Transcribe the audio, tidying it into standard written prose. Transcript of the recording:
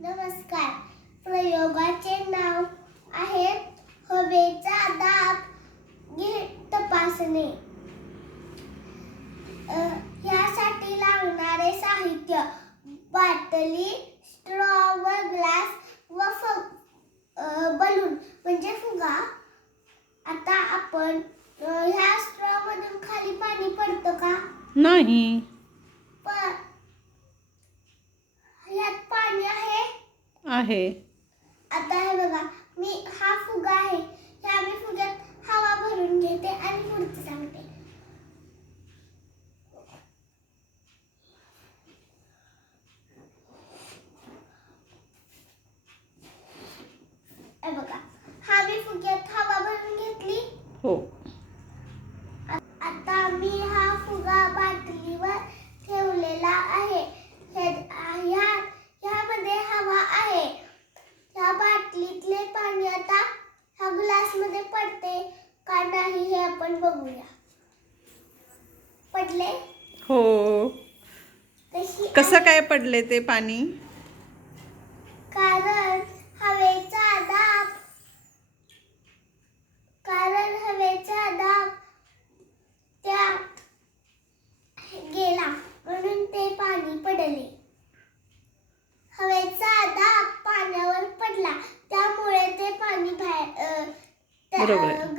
नमस्कार. प्रयोगाचे नाव आहे हवेचा दाब तपासणे. यासाठी लागणारे साहित्य बाटली, स्ट्रॉ व ग्लास व बलून म्हणजे फुगा. आता आपण ह्या स्ट्रॉ मधून खाली पाणी पडतं का? नाही. पण ह्यात पाणी आहे. आता हे बघा, हा फुगा आहे. ह्या मी फुग्यात हवा भरून घेते आणि पुढचं सांगते. हे बघा, हा मी फुग्यात हवा भरून घेतली. हो. आता मी हा फुगा बाटलीवर ठेवलेला आहे. ह्यामध्ये हवा आहे. ह्या बाटलीतले पाणी आता ह्या ग्लास मध्ये पडते का नाही हे आपण बघूया. पडले? हो. कसं काय पडले ते पाणी? कारण हवेचा दाब त्यात गेला म्हणून ते पाणी पडले. हवेचा दाब पाण्यावर पडला त्यामुळे ते पाणी बरोबर आहे.